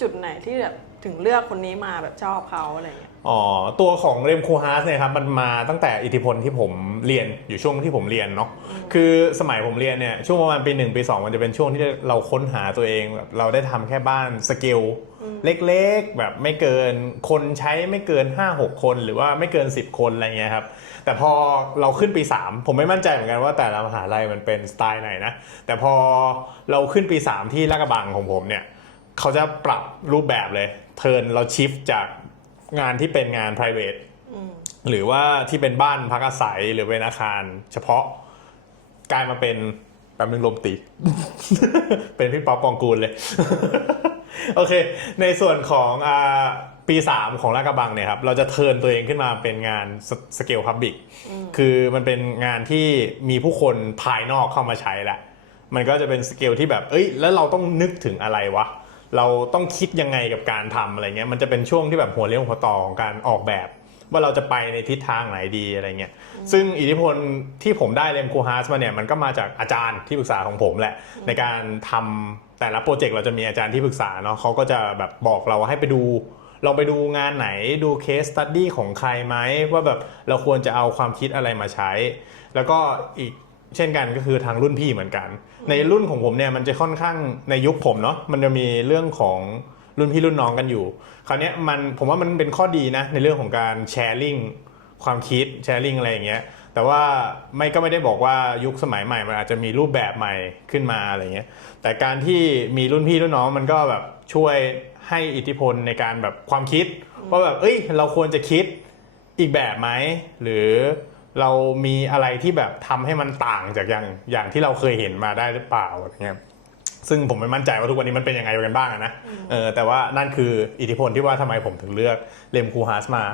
จุดไหนที่แบบถึงเลือกคนนี้มาแบบชอบเขาอะไรเงี้ย อ๋อ ตัวของเรมคูฮาร์สเนี่ยครับมันมาตั้งแต่อิทธิพลที่ผมเรียนอยู่ช่วงที่ผมเรียนเนาะคือสมัยผมเรียนเนี่ยช่วงประมาณปีหนึ่งปีสองมันจะเป็นช่วงที่เราค้นหาตัวเองแบบเราได้ทำแค่บ้านสเกลเล็กๆแบบไม่เกินคนใช้ไม่เกิน 5-6 คนหรือว่าไม่เกิน 10 คนอะไรเงี้ยครับแต่พอเราขึ้นปี 3 ผมไม่มั่นใจเหมือนกันว่าแต่ละมหาลัยมันเป็นสไตล์ไหนนะแต่พอเราขึ้นปี 3 ที่ลาดกระบังของผมเนี่ย เขาจะปรับรูปแบบเลย เทิร์นเราชิฟจากงานที่เป็นงาน private หรือว่าที่เป็นบ้านพักอาศัยหรือเป็นอาคาร เฉพาะกลายมาเป็นแป๊บนึงลมตี เป็นพี่ป๊อปปองกูลเลย โอเค ในส่วนของอาปี 3 ของลาดกระบังเนี่ยครับ เราจะเทิร์นตัวเองขึ้นมาเป็นงานสเกลพับบิกคือมันเป็นงานที่มีผู้คนภายนอกเข้ามาใช้แหละ มันก็จะเป็นสเกลที่แบบ เอ้ย แล้วเราต้องนึกถึงอะไรวะ เราต้องคิดยังไงกับการทำอะไรเงี้ยมันจะเป็นช่วงที่แบบหัวเลี้ยวหัวต่อของการออกแบบ ว่าเราจะไปในทิศทางไหนดีอะไรเงี้ยซึ่งอิทธิพลที่ผมได้เลมคูฮาร์สมาเนี่ยมันก็มาจากอาจารย์ที่ปรึกษาของผมแหละ ในการทำแต่ละโปรเจกต์เราจะมีอาจารย์ที่ปรึกษาเนาะเขาก็จะแบบบอกเราว่าให้ไปดู ลองไปดูงานไหนดูเคสตัดดี้ของใครไหมว่าแบบเราควรจะเอาความคิดอะไรมาใช้ แล้วก็อีก เช่นกันก็คือทางรุ่นพี่เหมือนกัน ในรุ่นของผมเนี่ยมันจะค่อนข้างในยุคผมเนาะมันจะมีเรื่องของรุ่นพี่รุ่นน้องกันอยู่ คราวเนี้ยมันผมว่ามันเป็นข้อดีนะในเรื่องของการแชร์ลิงความคิดแชร์ลิงอะไรอย่างเงี้ยแต่ว่าไม่ก็ไม่ได้บอกว่ายุคสมัยใหม่มันอาจจะมีรูปแบบใหม่ขึ้นมาอะไรเงี้ยแต่การที่มีรุ่นพี่รุ่นน้องมันก็แบบช่วยให้อิทธิพลในการแบบความคิดว่าแบบเอ้ยเราควรจะคิดอีกแบบไหมหรือ เรามีอะไรที่แบบทำให้มันต่างจากอย่างอย่างที่เราเคยเห็นมาได้หรือเปล่าอะไรเงี้ยซึ่งผมไม่มั่นใจว่าทุกวันนี้มันเป็นยังไงกันบ้างนะเออแต่ว่านั่นคืออิทธิพลที่ว่าทำไมผมถึงเลือกเลมคูฮาร์สมา